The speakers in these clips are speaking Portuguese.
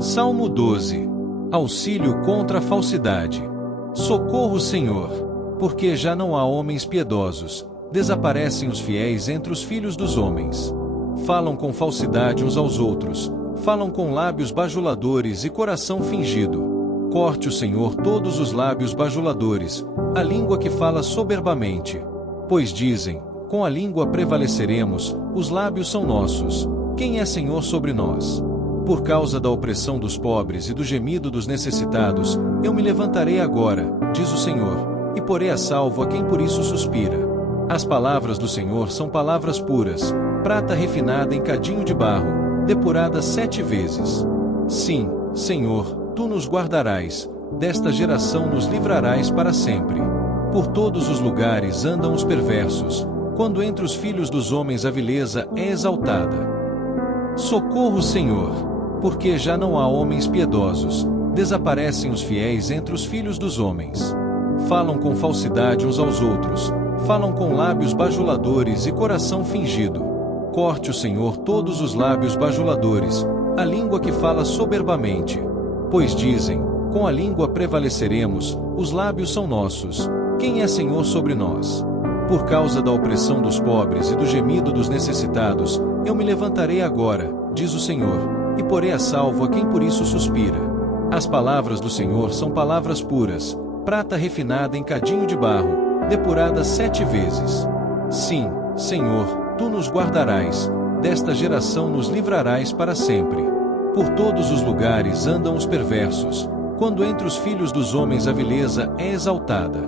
Salmo 12. Auxílio contra a falsidade. Socorro, Senhor, porque já não há homens piedosos, desaparecem os fiéis entre os filhos dos homens. Falam com falsidade uns aos outros, falam com lábios bajuladores e coração fingido. Corte o Senhor todos os lábios bajuladores, a língua que fala soberbamente. Pois dizem, com a língua prevaleceremos, os lábios são nossos. Quem é Senhor sobre nós? Por causa da opressão dos pobres e do gemido dos necessitados, eu me levantarei agora, diz o Senhor, e porei a salvo a quem por isso suspira. As palavras do Senhor são palavras puras, prata refinada em cadinho de barro, depurada 7 vezes. Sim, Senhor, tu nos guardarás, desta geração nos livrarás para sempre. Por todos os lugares andam os perversos, quando entre os filhos dos homens a vileza é exaltada. Socorro, Senhor, porque já não há homens piedosos, desaparecem os fiéis entre os filhos dos homens. Falam com falsidade uns aos outros, falam com lábios bajuladores e coração fingido. Corte o Senhor todos os lábios bajuladores, a língua que fala soberbamente. Pois dizem, com a língua prevaleceremos, os lábios são nossos. Quem é Senhor sobre nós? Por causa da opressão dos pobres e do gemido dos necessitados, eu me levantarei agora, diz o Senhor, e porei a salvo a quem por isso suspira. As palavras do Senhor são palavras puras, prata refinada em cadinho de barro, depurada 7 vezes. Sim, Senhor, tu nos guardarás, desta geração nos livrarás para sempre. Por todos os lugares andam os perversos, quando entre os filhos dos homens a vileza é exaltada.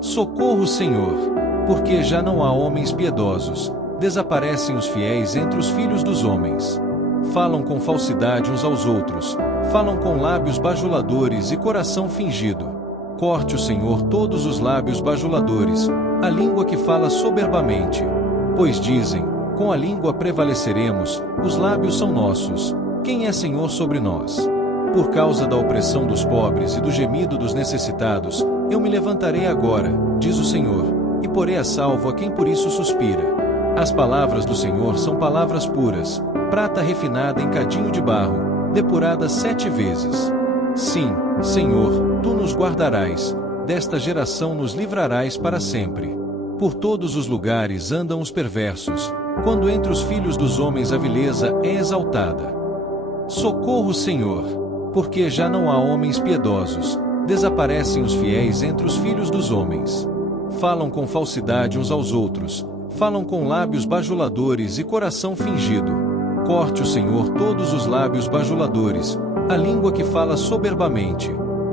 Socorro, Senhor, porque já não há homens piedosos, desaparecem os fiéis entre os filhos dos homens. Falam com falsidade uns aos outros, falam com lábios bajuladores e coração fingido. Corte o Senhor todos os lábios bajuladores, a língua que fala soberbamente. Pois dizem, com a língua prevaleceremos, os lábios são nossos. Quem é Senhor sobre nós? Por causa da opressão dos pobres e do gemido dos necessitados, eu me levantarei agora, diz o Senhor, e porei a salvo a quem por isso suspira. As palavras do Senhor são palavras puras, prata refinada em cadinho de barro, depurada 7 vezes. Sim, Senhor, tu nos guardarás, desta geração nos livrarás para sempre. Por todos os lugares andam os perversos, quando entre os filhos dos homens a vileza é exaltada. Socorro, Senhor, porque já não há homens piedosos, desaparecem os fiéis entre os filhos dos homens. Falam com falsidade uns aos outros, falam com lábios bajuladores e coração fingido. Corte o Senhor todos os lábios bajuladores, a língua que fala soberbamente.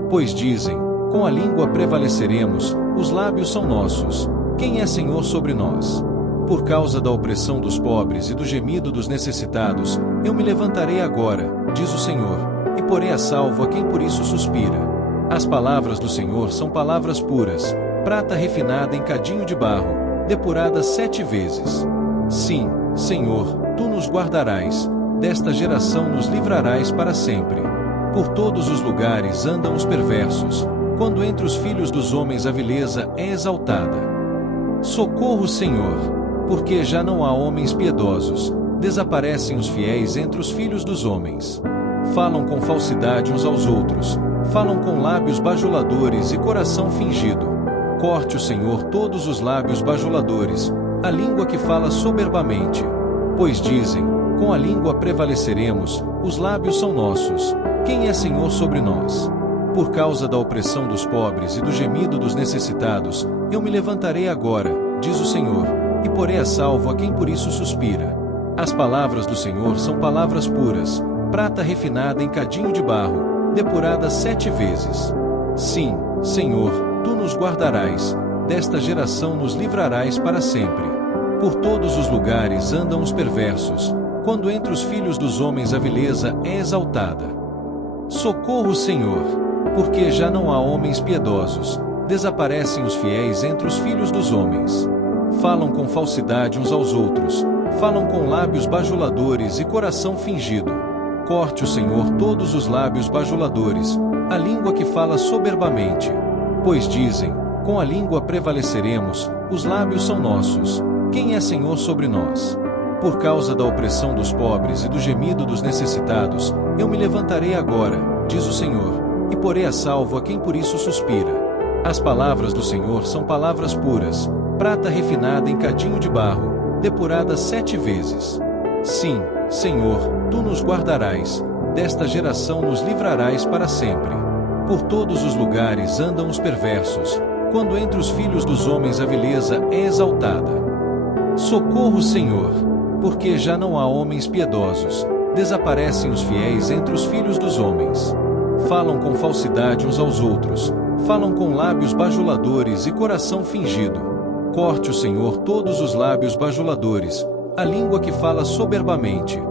Pois dizem, com a língua prevaleceremos, os lábios são nossos. Quem é Senhor sobre nós? Por causa da opressão dos pobres e do gemido dos necessitados, eu me levantarei agora, diz o Senhor, e porei a salvo a quem por isso suspira. As palavras do Senhor são palavras puras, prata refinada em cadinho de barro, depurada 7 vezes. Sim, Senhor, tu nos guardarás, desta geração nos livrarás para sempre. Por todos os lugares andam os perversos, quando entre os filhos dos homens a vileza é exaltada. Socorro, Senhor, porque já não há homens piedosos, desaparecem os fiéis entre os filhos dos homens. Falam com falsidade uns aos outros, falam com lábios bajuladores e coração fingido. Corte o Senhor todos os lábios bajuladores, a língua que fala soberbamente. Pois dizem, com a língua prevaleceremos, os lábios são nossos. Quem é Senhor sobre nós? Por causa da opressão dos pobres e do gemido dos necessitados, eu me levantarei agora, diz o Senhor, e porei a salvo a quem por isso suspira. As palavras do Senhor são palavras puras, prata refinada em cadinho de barro, depurada 7 vezes. Sim, Senhor, tu nos guardarás, desta geração nos livrarás para sempre. Por todos os lugares andam os perversos, quando entre os filhos dos homens a vileza é exaltada. Socorro, Senhor, porque já não há homens piedosos, desaparecem os fiéis entre os filhos dos homens. Falam com falsidade uns aos outros, falam com lábios bajuladores e coração fingido. Corte o Senhor todos os lábios bajuladores, a língua que fala soberbamente. Pois dizem, com a língua prevaleceremos, os lábios são nossos. Quem é Senhor sobre nós? Por causa da opressão dos pobres e do gemido dos necessitados, eu me levantarei agora, diz o Senhor, e porei a salvo a quem por isso suspira. As palavras do Senhor são palavras puras, prata refinada em cadinho de barro, depurada 7 vezes. Sim, Senhor, tu nos guardarás, desta geração nos livrarás para sempre. Por todos os lugares andam os perversos, quando entre os filhos dos homens a vileza é exaltada. Socorro, Senhor, porque já não há homens piedosos, desaparecem os fiéis entre os filhos dos homens. Falam com falsidade uns aos outros, falam com lábios bajuladores e coração fingido. Corte o Senhor todos os lábios bajuladores, a língua que fala soberbamente.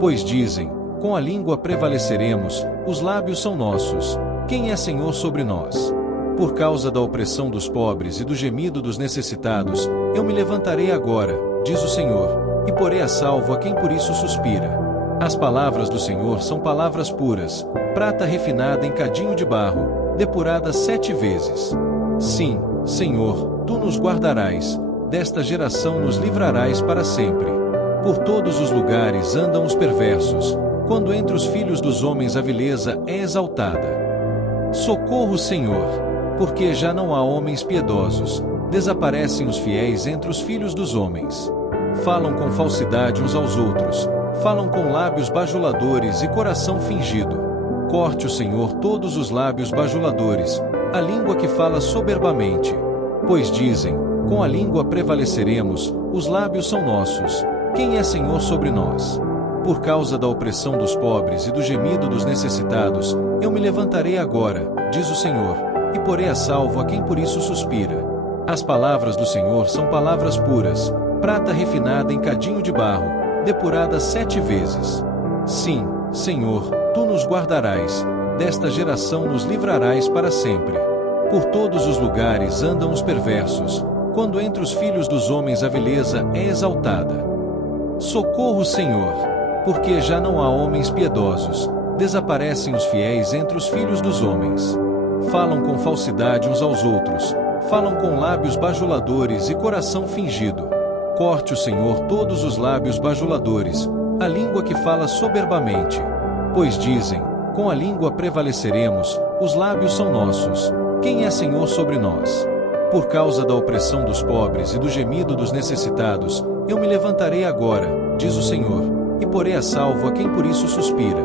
Pois dizem, com a língua prevaleceremos, os lábios são nossos. Quem é Senhor sobre nós? Por causa da opressão dos pobres e do gemido dos necessitados, eu me levantarei agora, diz o Senhor, e porei a salvo a quem por isso suspira. As palavras do Senhor são palavras puras, prata refinada em cadinho de barro, depurada 7 vezes. Sim, Senhor, tu nos guardarás, desta geração nos livrarás para sempre. Por todos os lugares andam os perversos, quando entre os filhos dos homens a vileza é exaltada. Socorro, Senhor, porque já não há homens piedosos, desaparecem os fiéis entre os filhos dos homens. Falam com falsidade uns aos outros, falam com lábios bajuladores e coração fingido. Corte o Senhor todos os lábios bajuladores, a língua que fala soberbamente. Pois dizem, com a língua prevaleceremos, os lábios são nossos. Quem é Senhor sobre nós? Por causa da opressão dos pobres e do gemido dos necessitados, eu me levantarei agora, diz o Senhor, e porei a salvo a quem por isso suspira. As palavras do Senhor são palavras puras, prata refinada em cadinho de barro, depurada 7 vezes. Sim, Senhor, tu nos guardarás, desta geração nos livrarás para sempre. Por todos os lugares andam os perversos, quando entre os filhos dos homens a vileza é exaltada. Socorro, Senhor, porque já não há homens piedosos, desaparecem os fiéis entre os filhos dos homens. Falam com falsidade uns aos outros, falam com lábios bajuladores e coração fingido. Corte o Senhor todos os lábios bajuladores, a língua que fala soberbamente. Pois dizem, com a língua prevaleceremos, os lábios são nossos. Quem é Senhor sobre nós? Por causa da opressão dos pobres e do gemido dos necessitados, eu me levantarei agora, diz o Senhor, e porei a salvo a quem por isso suspira.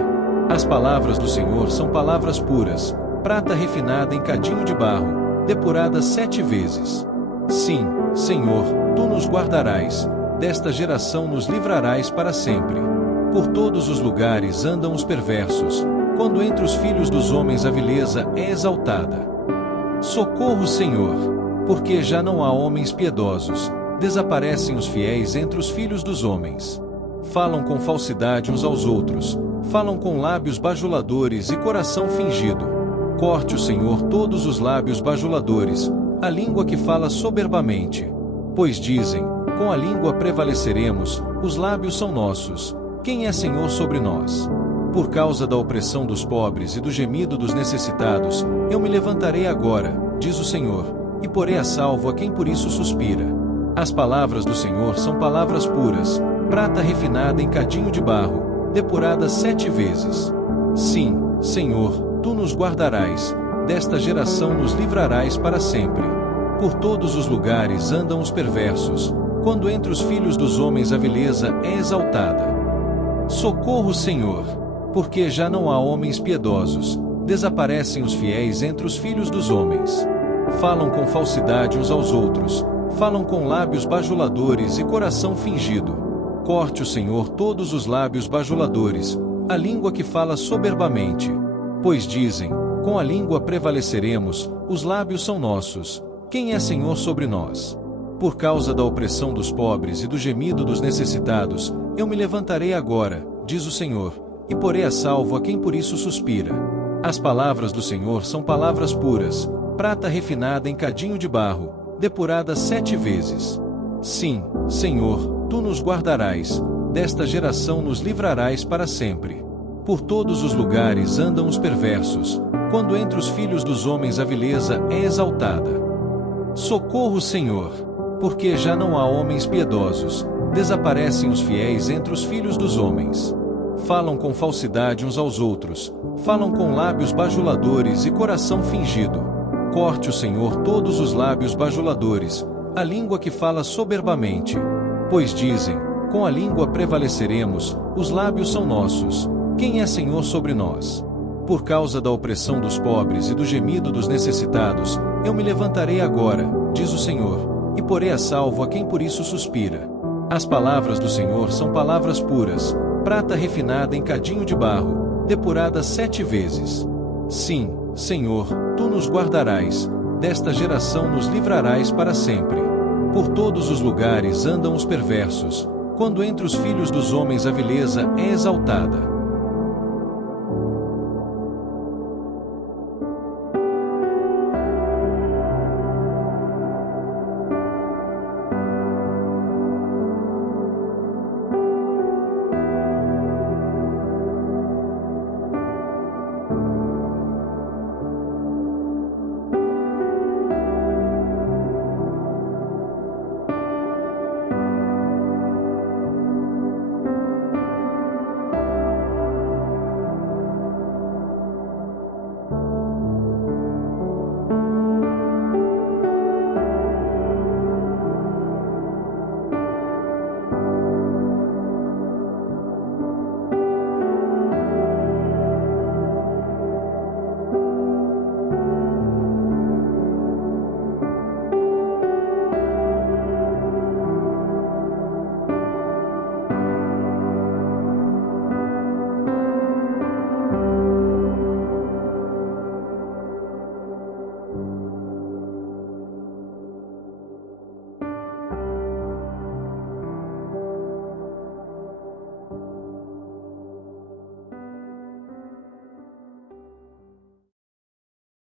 As palavras do Senhor são palavras puras, prata refinada em cadinho de barro, depurada 7 vezes. Sim, Senhor, tu nos guardarás, desta geração nos livrarás para sempre. Por todos os lugares andam os perversos, quando entre os filhos dos homens a vileza é exaltada. Socorro, Senhor, porque já não há homens piedosos, desaparecem os fiéis entre os filhos dos homens. Falam com falsidade uns aos outros, falam com lábios bajuladores e coração fingido. Corte o Senhor todos os lábios bajuladores, a língua que fala soberbamente. Pois dizem, com a língua prevaleceremos, os lábios são nossos. Quem é Senhor sobre nós? Por causa da opressão dos pobres e do gemido dos necessitados, eu me levantarei agora, diz o Senhor, e porei a salvo a quem por isso suspira. As palavras do Senhor são palavras puras, prata refinada em cadinho de barro, depurada 7 vezes. Sim, Senhor, tu nos guardarás, desta geração nos livrarás para sempre. Por todos os lugares andam os perversos, quando entre os filhos dos homens a vileza é exaltada. Socorro, Senhor, porque já não há homens piedosos, desaparecem os fiéis entre os filhos dos homens. Falam com falsidade uns aos outros, falam com lábios bajuladores e coração fingido. Corte o Senhor todos os lábios bajuladores, a língua que fala soberbamente. Pois dizem, com a língua prevaleceremos, os lábios são nossos. Quem é Senhor sobre nós? Por causa da opressão dos pobres e do gemido dos necessitados, eu me levantarei agora, diz o Senhor, e porei a salvo a quem por isso suspira. As palavras do Senhor são palavras puras, prata refinada em cadinho de barro, depurada 7 vezes. Sim, Senhor, tu nos guardarás, desta geração nos livrarás para sempre. Por todos os lugares andam os perversos, quando entre os filhos dos homens a vileza é exaltada. Socorro, Senhor, porque já não há homens piedosos, desaparecem os fiéis entre os filhos dos homens. Falam com falsidade uns aos outros, falam com lábios bajuladores e coração fingido. Corte o Senhor todos os lábios bajuladores, a língua que fala soberbamente. Pois dizem, com a língua prevaleceremos, os lábios são nossos, quem é Senhor sobre nós? Por causa da opressão dos pobres e do gemido dos necessitados, eu me levantarei agora, diz o Senhor, e porei a salvo a quem por isso suspira. As palavras do Senhor são palavras puras, prata refinada em cadinho de barro, depurada 7 vezes. Sim, Senhor, tu nos guardarás, desta geração nos livrarás para sempre. Por todos os lugares andam os perversos, quando entre os filhos dos homens a vileza é exaltada.